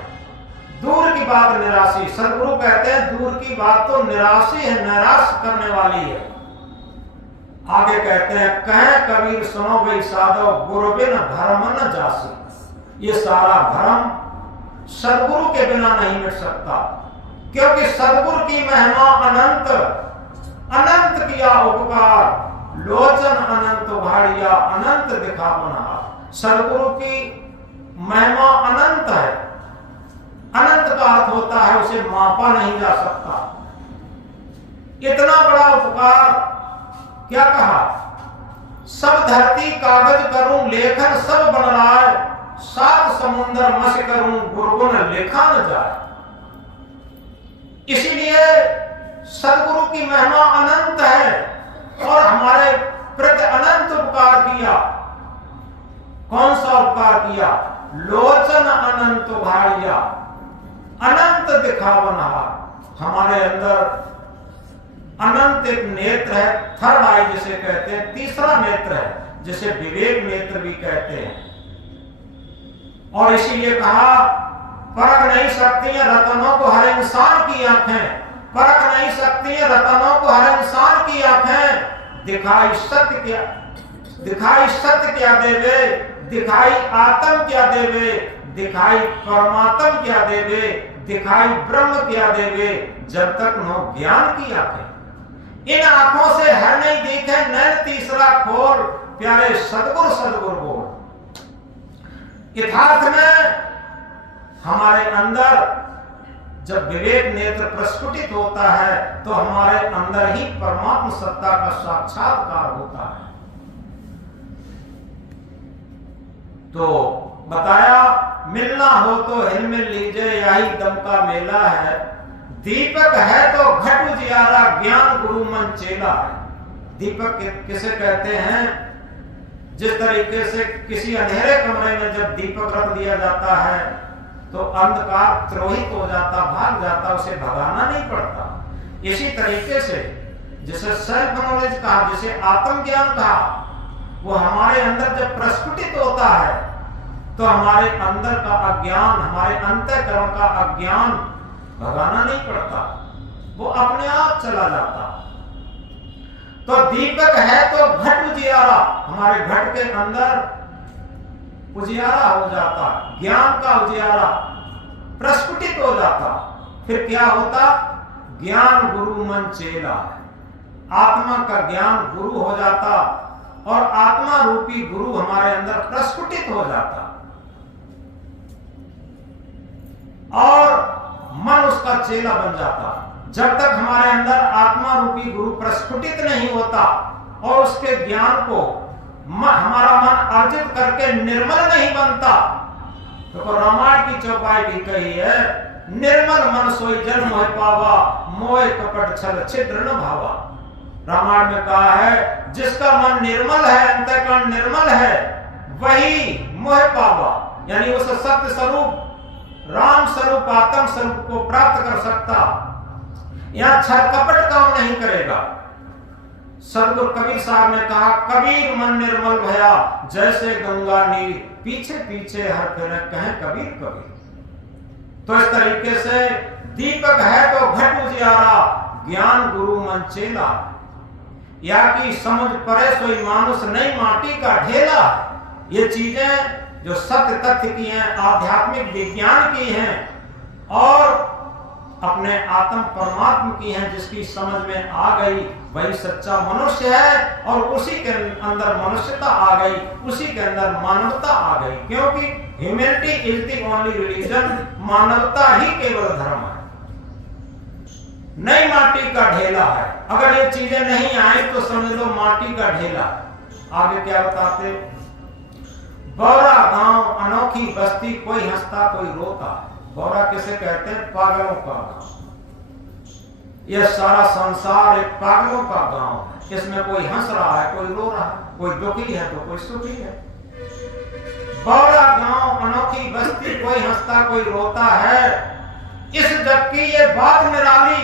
दूर की बात निराशी। सदगुरु कहते हैं दूर की बात तो निराशी है, निराश करने वाली है। आगे कहते हैं, कहे कबीर सुनो भाई साधो, गुरु बिन भरम न जासी। ये सारा भरम सदगुरु के बिना नहीं मिट सकता, क्योंकि सदगुरु की महिमा अनंत, अनंत किया उपकार, लोचन अनंत भाड़िया, अनंत दिखा बना। सदगुरु की महिमा अनंत है। अनंत का अर्थ होता है उसे मापा नहीं जा सकता। इतना बड़ा उपकार, क्या कहा, सब धरती कागज करूं लेखन सब बन रहा है, सात समुंदर मस करूं गुरगुन लिखा न जाए। इसीलिए सदगुरु की महिमा अनंत है और हमारे प्रति अनंत उपकार किया। कौन सा उपकार किया? लोचन अनंत भाड़िया, अनंत दिखावना। हमारे अंदर अनंत एक नेत्र है, थर्ड आई जिसे कहते हैं, तीसरा नेत्र है जिसे विवेक नेत्र भी कहते हैं। और इसीलिए कहा, परख नहीं सकती है रतनों को हर इंसान की आंखें, परख नहीं सकती है रतनों को हर इंसान की आंखें। दिखाई सत्य क्या देवे, दिखाई आत्म क्या देवे, दिखाई परमात्म क्या देवे, दिखाई ब्रह्म क्या देवे, जब तक नो ज्ञान की आंखें। इन आंखों से हर नहीं दिखे नैन तीसरा खोल, प्यारे सदगुरु सदगुरु बोल। यथार्थ में हमारे अंदर जब विवेक नेत्र प्रस्फुटित होता है तो हमारे अंदर ही परमात्म सत्ता का साक्षात्कार होता है। तो बताया, मिलना हो तो हिल मिल लीजिए, यही दम का मेला है। दीपक है तो घट उजियारा, ज्ञान गुरु मन चेला है। दीपक किसे कहते हैं? जिस तरीके से किसी अंधेरे कमरे में जब दीपक रख दिया जाता है तो अंधकार त्रोहित हो जाता, भाग जाता, उसे भगाना नहीं पड़ता। इसी तरीके से जिसे सेल्फ नॉलेज कहा, जिसे आत्मज्ञान कहा, वो हमारे अंदर जब प्रस्फुटित होता है तो हमारे अंदर का अज्ञान, हमारे अंतःकरण का अज्ञान भगाना नहीं पड़ता, वो अपने आप चला जाता। तो दीपक है तो घट उजियारा, हमारे घट के अंदर उजियारा हो जाता, ज्ञान का उजियारा प्रस्फुटित हो जाता। फिर क्या होता? ज्ञान गुरु मन चेला, आत्मा का ज्ञान गुरु हो जाता और आत्मा रूपी गुरु हमारे अंदर प्रस्फुटित हो जाता और मन उसका चेला बन जाता। जब तक हमारे अंदर आत्मा रूपी गुरु प्रस्फुटित नहीं होता और उसके ज्ञान को हमारा मन अर्जित करके निर्मल नहीं बनता, तो रामायण की चौपाई भी कही है, निर्मल मन सोई जन मोह पावा, मोह कपट छल छिद्र न भावा। रामायण में कहा है जिसका मन निर्मल है, अंतःकरण निर्मल है, वही मोह पावा, यानी उस सत्य स्वरूप राम स्वरूप आत्म स्वरूप को प्राप्त कर सकता। यहां छल कपट काम नहीं करेगा। सदगुरु कबीर साहब ने कहा, कबीर मन निर्मल भया जैसे गंगा नीर, पीछे पीछे हर फेरे कहें कबीर कबीर। तो इस तरीके से दीपक है तो घट उजियारा, ज्ञान गुरु मन चेला, या कि समझ परे सोई मानुष नहीं माटी का ढेला। ये चीजें जो सत्य तथ्य की हैं, आध्यात्मिक विज्ञान की हैं और अपने आत्म परमात्मा की हैं, जिसकी समझ में आ गई वही सच्चा मनुष्य है और उसी के अंदर मनुष्यता आ गई, उसी के अंदर मानवता आ गई। क्योंकि humanity is the only religion, मानवता ही केवल धर्म है, नई माटी का ढेला है। अगर ये चीजें नहीं आई तो समझ लो माटी का ढेला। आगे क्या बताते? बौरा गांव अनोखी बस्ती, कोई हंसता कोई रोता। बौरा किसे कहते हैं? पागलों का गांव। यह सारा संसार एक पागलों का गांव है। इसमें कोई हंस रहा है, कोई रो रहा है, कोई दुखी है तो कोई सुखी है। बौरा गांव अनोखी बस्ती, कोई हंसता कोई रोता है। इस जग की ये बात निराली,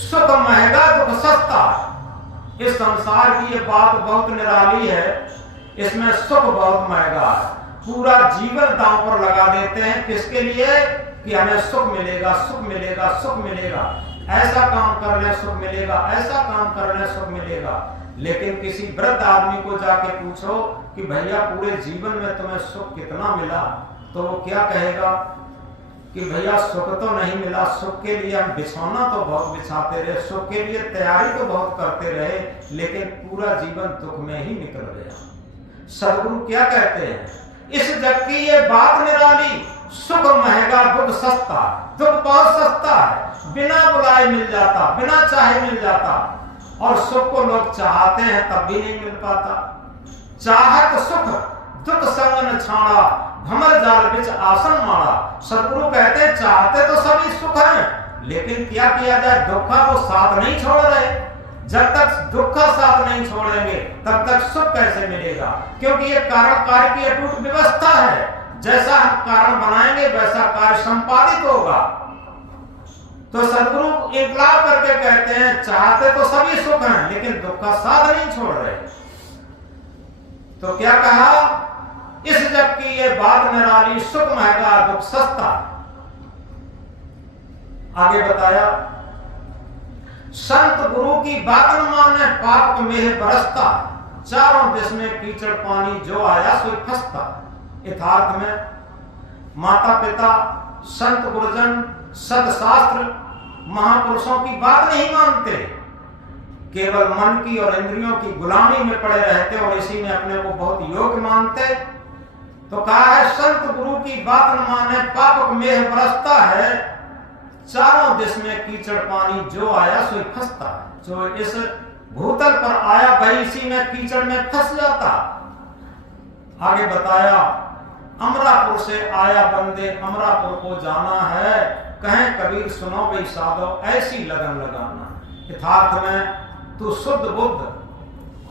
सुख महंगा दुख सस्ता। इस संसार की ये बात बहुत निराली है, इसमें सुख बहुत महंगा है। पूरा जीवन दांव पर लगा देते हैं, किसके लिए? कि हमें सुख मिलेगा, सुख मिलेगा, सुख मिलेगा, ऐसा काम कर ले सुख मिलेगा, ऐसा काम कर ले सुख मिलेगा। लेकिन किसी वृद्ध आदमी को जाके पूछो कि भैया पूरे जीवन में तुम्हें सुख कितना मिला, तो वो क्या कहेगा कि भैया सुख तो नहीं मिला, सुख के लिए हम बिछौना तो बहुत बिछाते रहे, सुख के लिए तैयारी तो बहुत करते रहे, लेकिन पूरा जीवन दुख में ही निकल गया। सदगुरु क्या कहते हैं? इस जग की ये बात निराली, सुख महंगा दुख सस्ता। दुख बहुत सस्ता है, बिना बुलाए मिल जाता, बिना चाहे मिल जाता, और सुख को लोग चाहते हैं तब भी नहीं मिल पाता। चाहत सुख दुख संगन छाड़ा, भमर जाल बिच आसन मारा। सदगुरु कहते हैं चाहते तो सभी सुख हैं, लेकिन क्या किया जाए, दुख का वो साथ नहीं छोड़ रहे। जब तक दुख का साथ नहीं छोड़ेंगे तब तक सुख कैसे मिलेगा? क्योंकि ये कारण कार्य की अटूट व्यवस्था है, जैसा हम कारण बनाएंगे वैसा कार्य संपादित होगा। तो सदगुरु इनकलाब करके कहते हैं चाहते तो सभी सुख हैं, लेकिन दुख का साथ नहीं छोड़ रहे। तो क्या कहा? इस जग की ये बात निराली, सुख महंगा दुख सस्ता। आगे बताया, संत गुरु की बात न माने पाप मेह बरसता, चारों देश में कीचड़ पानी जो आया सो फंसता। यथार्थ में माता पिता, संत गुरुजन, सदशास्त्र, महापुरुषों की बात नहीं मानते, केवल मन की और इंद्रियों की गुलामी में पड़े रहते और इसी में अपने को बहुत योग्य मानते। तो कहा है संत गुरु की बात न माने पाप मेह बरसता है, चारों दिश में कीचड़ पानी जो आया सो फंसता। जो इस भूतल पर आया वही इसी में कीचड़ में फंस जाता। आगे बताया, अमरापुर से आया बंदे अमरापुर को जाना है, कहें कबीर सुनो भाई साधो ऐसी लगन लगाना। यथार्थ में तू शुद्ध बुद्ध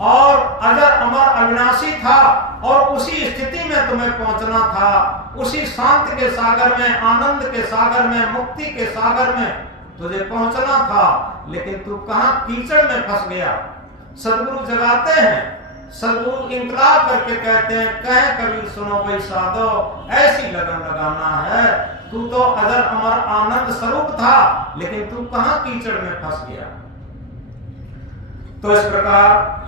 और अजर अमर अविनाशी था और उसी स्थिति में तुम्हें पहुंचना था, उसी शांत के सागर में, आनंद के सागर में, मुक्ति के सागर में तुझे पहुंचना था, लेकिन तू कहां कीचड़ में फंस गया। सदगुरु जगाते हैं, सदगुरु इनकलाब करके कहते हैं कहे कबीर सुनो भाई साधो ऐसी लगन लगाना है। तू तो अजर अमर आनंद स्वरूप था, लेकिन तू कहां कीचड़ में फंस गया। तो इस प्रकार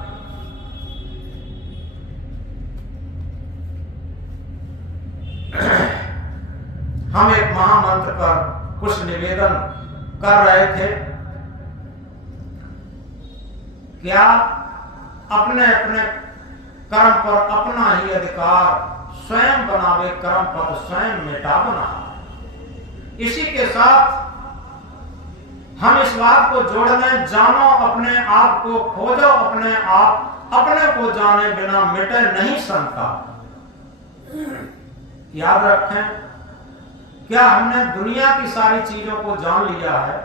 हम एक महामंत्र पर कुछ निवेदन कर रहे थे। क्या अपने अपने कर्म पर अपना ही अधिकार स्वयं बनावे, कर्म पद स्वयं मिटा बना। इसी के साथ हम इस बात को जोड़ लें, जानो अपने आप को, खोजो अपने आप, अपने को जाने बिना मिटे नहीं संताप। याद रखें, क्या हमने दुनिया की सारी चीजों को जान लिया है?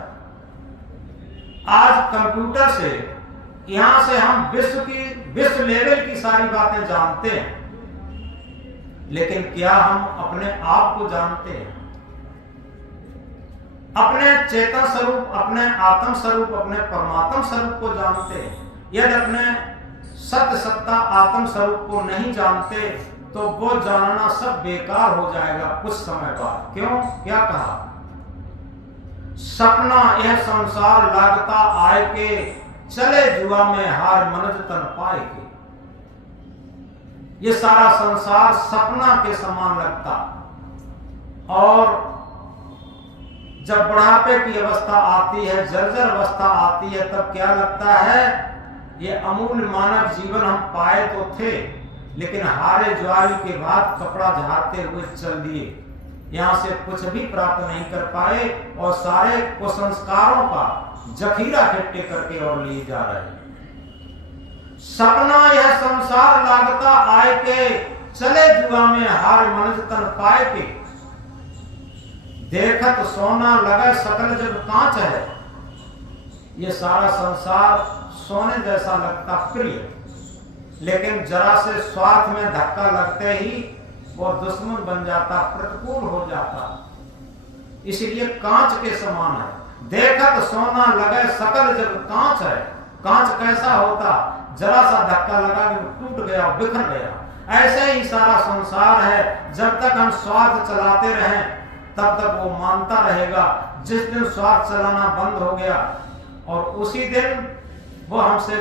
आज कंप्यूटर से, यहां से हम विश्व लेवल की सारी बातें जानते हैं, लेकिन क्या हम अपने आप को जानते हैं? अपने चेतन स्वरूप, अपने आत्म स्वरूप, अपने परमात्म स्वरूप को जानते हैं? यदि अपने सत्य सत्ता आत्म स्वरूप को नहीं जानते तो वो जानना सब बेकार हो जाएगा कुछ समय बाद। क्यों? क्या कहा? सपना यह संसार लागता आए के, चले जुआ में हार मनज तन पाए के। ये सारा संसार सपना के समान लगता, और जब बुढ़ापे की अवस्था आती है, जर्जर अवस्था आती है, तब क्या लगता है? ये अमूल्य मानव जीवन हम पाए तो थे, लेकिन हारे ज्वारी के बाद कपड़ा झाड़ते हुए चल दिए, यहां से कुछ भी प्राप्त नहीं कर पाए, और सारे कुसंस्कारों का जखीरा इकट्ठे करके और लिए जा रहे हैं। सपना यह संसार लागता आए के, चले जुआ में हार मनज तन पाए के। देखत सोना लगे सकल जब कांच है। ये सारा संसार सोने जैसा लगता प्रिय, लेकिन जरा से स्वार्थ में धक्का लगते ही वो दुश्मन बन जाता, प्रतिकूल हो जाता। इसलिए कांच के समान है। देखत सोना लगे सकल जब कांच है। कांच कैसा होता? जरा सा धक्का लगा कि टूट गया, बिखर गया। ऐसे ही सारा संसार है। जब तक हम स्वार्थ चलाते रहें तब तक वो मानता रहेगा। जिस दिन स्वार्थ चलाना बंद हो गया, और उसी दिन वो हमसे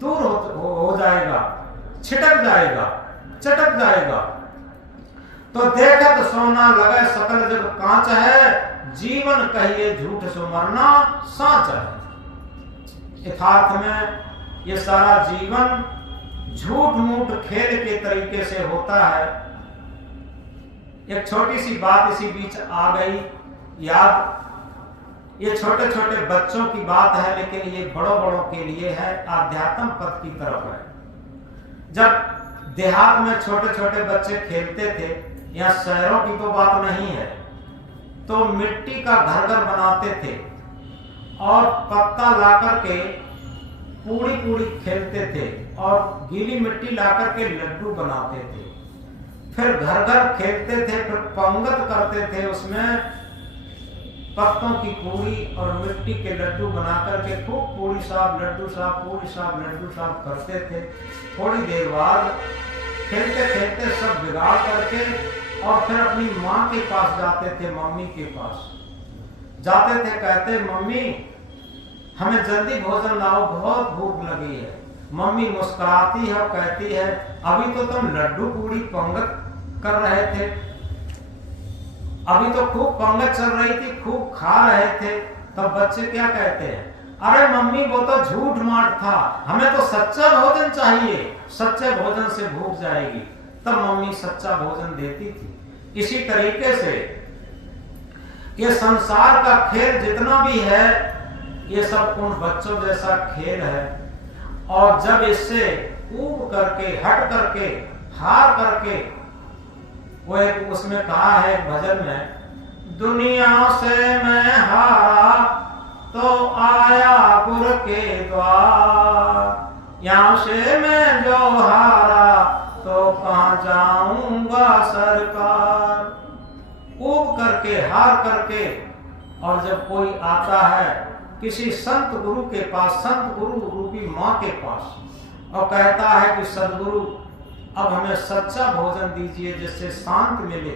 दूर हो जाएगा, छिटक जाएगा, चटक जाएगा। तो देखत सोना लगे सकल जब कांच है, जीवन कहिए झूठ सो मरना साँच है। यथार्थ में ये सारा जीवन झूठ मूठ खेल के तरीके से होता है। एक छोटी सी बात इसी बीच आ गई याद। ये छोटे छोटे बच्चों की बात है, लेकिन ये बड़ों बड़ों के लिए है, आध्यात्म पथ की तरफ है। जब देहात में छोटे छोटे बच्चे खेलते थे, या शहरों की तो बात नहीं है, तो मिट्टी का घर घर बनाते थे, और पत्ता लाकर के पूड़ी पूड़ी खेलते थे, और गीली मिट्टी लाकर के लड्डू बनाते थे। फिर घर घर खेलते थे, फिर पंगत करते थे, उसमें पत्तों की पूड़ी और मिट्टी के लड्डू बनाकर के खूब पूड़ी साहब लड्डू साहब, पूड़ी साहब लड्डू साहब करते थे। थोड़ी देर बाद खेलते खेलते सब बिगाड़ करके, और फिर अपनी माँ के पास जाते थे, मम्मी के पास जाते थे, कहते मम्मी हमें जल्दी भोजन लाओ, बहुत भूख लगी है। मम्मी मुस्कुराती है और कहती है अभी तो तुम लड्डू पूड़ी पंगत कर रहे थे, अभी तो खूब पंगत चल रही थी, खूब खा रहे थे। तब बच्चे क्या कहते हैं? अरे मम्मी वो तो झूठ मार था, हमें तो सच्चा भोजन चाहिए, सच्चे भोजन से भूख जाएगी। तब मम्मी सच्चा भोजन देती थी। इसी तरीके से ये संसार का खेल जितना भी है, ये सब उन बच्चों जैसा खेल है। और जब इससे ऊब करके, हट करके, हार करके, वो एक उसमें कहा है भजन में, दुनिया से मैं हारा तो आया गुरु के द्वार, यहां से मैं जो हारा तो कहां जाऊंगा सरकार। ऊब करके, हार करके, और जब कोई आता है किसी संत गुरु के पास, संत गुरु रूपी माँ के पास, और कहता है कि सदगुरु अब हमें सच्चा भोजन दीजिए जिससे शांत मिले,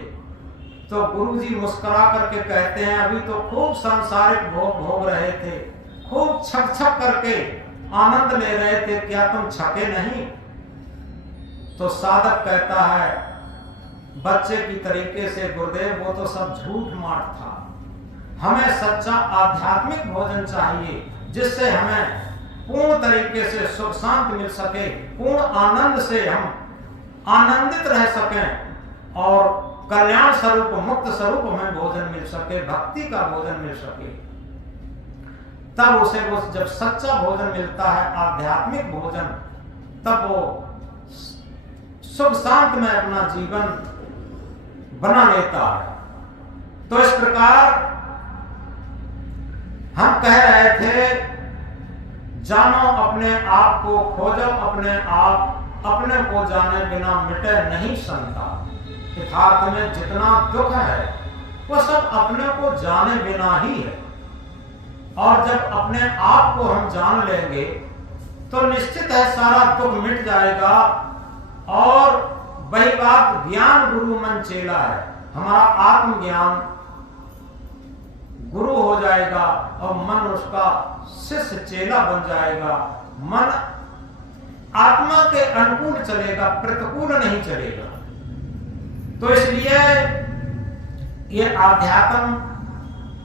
तो गुरुजी मुस्कुरा करके कहते हैं अभी तो खूब सांसारिक भोग भोग रहे थे, खूब छक छक करके आनंद ले रहे थे, क्या तुम छके नहीं? तो साधक कहता है बच्चे की तरीके से गुरुदेव वो तो सब झूठ माट था। हमें सच्चा आध्यात्मिक भोजन चाहिए जिससे हमें पूर्ण तरीके से सुख शांति मिल सके, पूर्ण आनंद से हम आनंदित रह सकें और कल्याण स्वरूप मुक्त स्वरूप हमें भोजन मिल सके, भक्ति का भोजन मिल सके। तब उसे वो जब सच्चा भोजन मिलता है, आध्यात्मिक भोजन, तब वो सुख शांति में अपना जीवन बना लेता है। तो इस प्रकार हम कह रहे थे, जानो अपने आप को, खोजो अपने आप, अपने को जाने बिना मिटे नहीं संता। यथार्थ में जितना दुख है वो सब अपने को जाने बिना ही है। और जब अपने आप को हम जान लेंगे तो निश्चित है सारा दुख मिट जाएगा। और वही बात ज्ञान गुरु मन चेला है, हमारा आत्मज्ञान गुरु हो जाएगा और मन उसका शिष्य चेला बन जाएगा। मन आत्मा के अनुकूल चलेगा, प्रतिकूल नहीं चलेगा। तो इसलिए ये आध्यात्म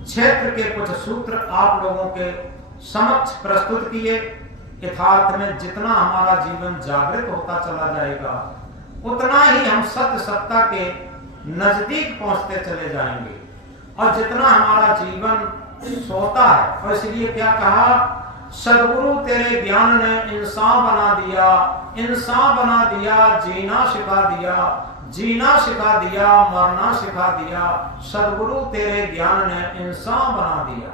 क्षेत्र के कुछ सूत्र आप लोगों के समक्ष प्रस्तुत किए। यथार्थ में जितना हमारा जीवन जागृत होता चला जाएगा उतना ही हम सत्य सत्ता के नजदीक पहुंचते चले जाएंगे। और जितना हमारा जीवन सोता है, और इसलिए क्या कहा, सदगुरु तेरे ज्ञान ने इंसान बना दिया, इंसान बना दिया, जीना सिखा दिया, जीना सिखा दिया, मरना सिखा दिया। सदगुरु तेरे ज्ञान ने इंसान बना दिया।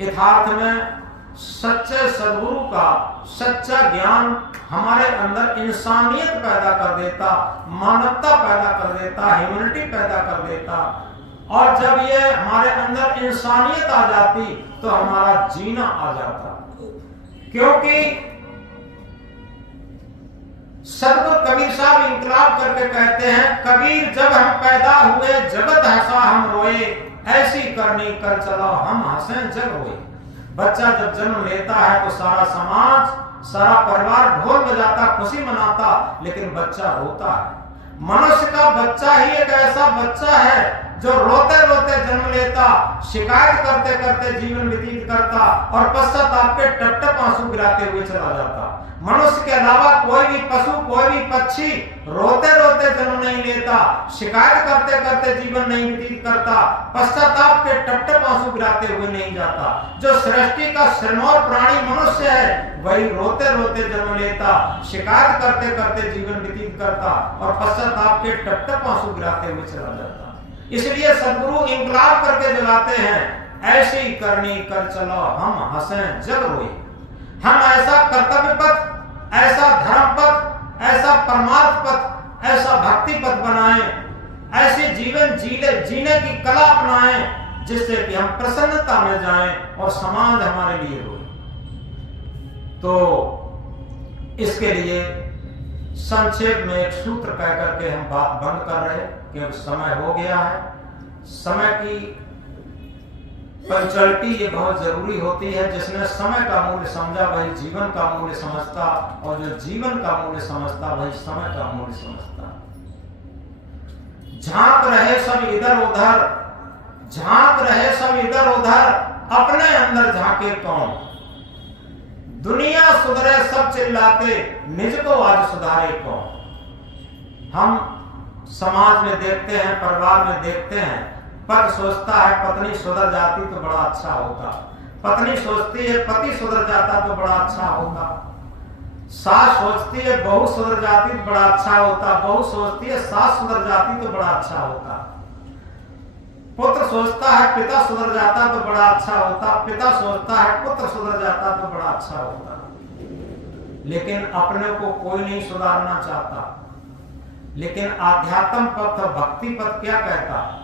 यथार्थ में सच्चे सदगुरु का सच्चा ज्ञान हमारे अंदर इंसानियत पैदा कर देता, मानवता पैदा कर देता, ह्यूमैनिटी पैदा कर देता। और जब ये हमारे अंदर इंसानियत आ जाती तो हमारा जीना आ जाता। क्योंकि सदगुरु कबीर साहब इंकलाब करके कहते हैं, कबीर जब हम पैदा हुए जगत हंसा हम रोए, ऐसी करनी कर चलो हम हंसे जग रोए। बच्चा जब जन्म लेता है तो सारा समाज, सारा परिवार ढोल बजाता, खुशी मनाता, लेकिन बच्चा रोता है। मनुष्य का बच्चा ही एक ऐसा बच्चा है जो रोते रोते जन्म लेता, शिकायत करते करते जीवन व्यतीत करता और पश्चाताप के टप टप आंसू गिराते हुए चला जाता। मनुष्य के अलावा कोई भी पशु, कोई भी पक्षी रोते रोते जन्म नहीं लेता, शिकायत करते करते जीवन नहीं व्यतीत करता, पश्चाताप के टप टप आंसू गिराते हुए नहीं जाता। जो सृष्टि का श्रेष्ठ प्राणी मनुष्य है वही रोते रोते जन्म लेता, शिकायत करते करते जीवन व्यतीत करता और पश्चाताप के टप टप आंसू गिराते हुए चला जाता। इसलिए सदगुरु इंकलाब करके जगाते हैं, ऐसी करनी कर चलो हम हंसे जग रोए। हम ऐसा कर्तव्य पथ, ऐसा धर्म पथ, ऐसा परमार्थ पथ, ऐसा भक्ति पथ बनाएं, ऐसे जीवन जीने की कला अपनाएं जिससे कि हम प्रसन्नता में जाएं और समाज हमारे लिए रोए। तो इसके लिए संक्षेप में एक सूत्र कह करके हम बात बंद कर रहे हैं कि अब समय हो गया है। समय की पंक्चुअलिटी ये बहुत जरूरी होती है। जिसने समय का मूल्य समझा वही जीवन का मूल्य समझता, और जो जीवन का मूल्य समझता वही समय का मूल्य समझता। झांक रहे सब इधर उधर, झांक रहे सब इधर उधर, अपने अंदर झांके कौन। दुनिया सुधरे सब चिल्लाते, निज को आज सुधारे कौन। हम समाज में देखते हैं, परिवार में देखते हैं, पति सोचता है पत्नी सुधर जाती तो बड़ा अच्छा होता, पत्नी सोचती है पति सुधर जाता तो बड़ा अच्छा होता, सास सोचती है बहू सुधर जाती तो बड़ा अच्छा होता, बहू सोचती है सास सुधर जाती तो बड़ा अच्छा होता, पुत्र सोचता है पिता सुधर जाता तो बड़ा अच्छा होता, पिता सोचता है पुत्र सुधर जाता तो बड़ा अच्छा होता। लेकिन अपने को कोई नहीं सुधारना चाहता। लेकिन आध्यात्म पथ, भक्ति पथ क्या कहता,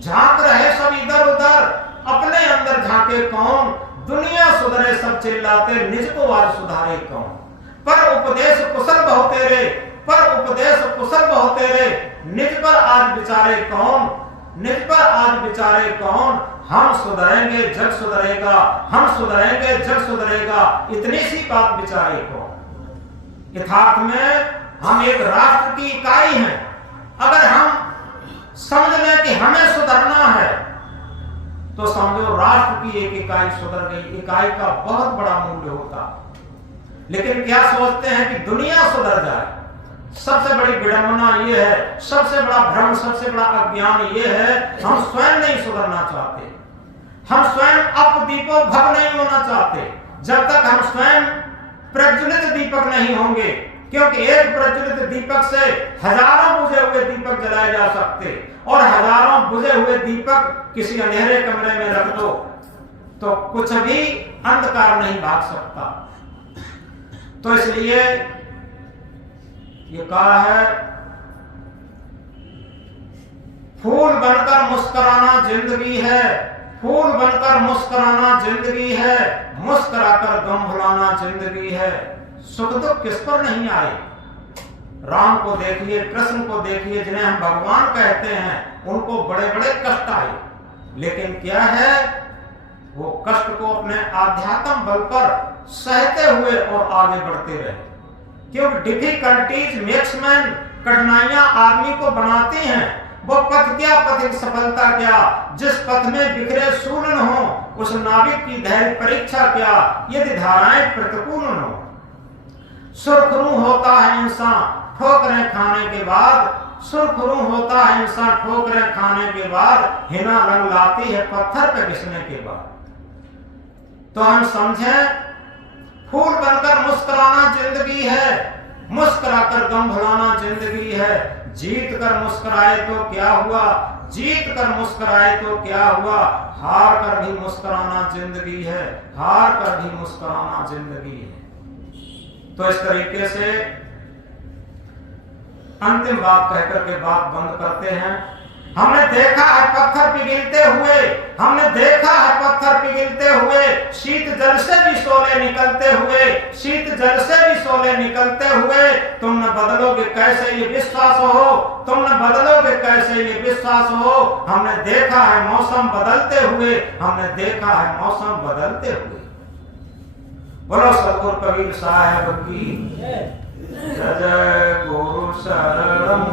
झांक रहे सब इधर उधर, अपने अंदर झांके कौन। दुनिया सुधरे सब चिल्लाते, निज को आज सुधारे कौन। पर उपदेश कुशल बहु तेरे, पर उपदेश कुशल बहु तेरे, निज पर आज विचारे कौन, निज पर आज विचारे कौन। हम सुधरेंगे जग सुधरेगा, हम सुधरेंगे जग सुधरेगा, इतनी सी बात विचारे कौन। यथार्थ में हम एक राष्ट्र की इकाई हैं। अगर हम समझ लें कि हमें सुधरना है, तो समझो राष्ट्र की एक इकाई सुधर गई। इकाई का बहुत बड़ा मूल्य होता। लेकिन क्या सोचते हैं कि दुनिया सुधर जाए। सबसे बड़ी विडंबना यह है, सबसे बड़ा भ्रम, सबसे बड़ा अज्ञान यह है, हम स्वयं नहीं सुधरना चाहते। हम स्वयं अपदीपो भव नहीं होना चाहते। जब तक हम स्वयं प्रज्वलित दीपक नहीं होंगे, क्योंकि एक प्रज्वलित दीपक से हजारों बुझे हुए दीपक जलाए जा सकते, और हजारों बुझे हुए दीपक किसी अंधेरे कमरे में रख दो तो कुछ भी अंधकार नहीं भाग सकता। तो इसलिए ये कहा है, फूल बनकर मुस्कुराना जिंदगी है, फूल बनकर मुस्कुराना जिंदगी है, मुस्कुराकर गम भुलाना जिंदगी है। सुख दुख किस पर नहीं आए। राम को देखिए, कृष्ण को देखिए, जिन्हें हम भगवान कहते हैं, उनको बड़े बड़े कष्ट आए, लेकिन क्या है, वो कष्ट को अपने आध्यात्म बल पर सहते हुए और आगे बढ़ते रहे। क्योंकि डिफिकल्टीज मेक्स मैन, कठिनाइयां आदमी को बनाती हैं। वो पथ क्या, पथिक सफलता क्या, जिस पथ में बिखरे सूलन हो, उस नाविक की धैर्य परीक्षा क्या, यदि धाराएं प्रतिकूल हो। सुरखरू होता है इंसान ठोकरें खाने के बाद, सुरखरू होता है इंसान ठोकरें खाने के बाद, हिना रंग लाती है पत्थर पे घिसने के बाद। तो हम समझें, फूल बनकर मुस्कुराना जिंदगी है, मुस्कुराकर गम भुलाना जिंदगी है। जीत कर मुस्कुराए तो क्या हुआ, जीत कर मुस्कुराए तो क्या हुआ, हार कर भी मुस्कुराना जिंदगी है, हार कर भी मुस्कुराना जिंदगी है। तो इस तरीके से अंतिम बात कहकर के बात बंद करते हैं। हमने देखा है पत्थर पिघलते हुए, हमने देखा है पत्थर पिघलते हुए, शीत जल से भी शोले निकलते हुए, शीत जल से भी शोले निकलते हुए। तुम न बदलोगे कैसे ये विश्वास हो, तुम न बदलोगे कैसे ये विश्वास हो। हमने देखा है मौसम बदलते हुए, हमने देखा है मौसम बदलते हुए। बोलो सतगुरु कबीर साहब की जय। जय गुरु शरणम।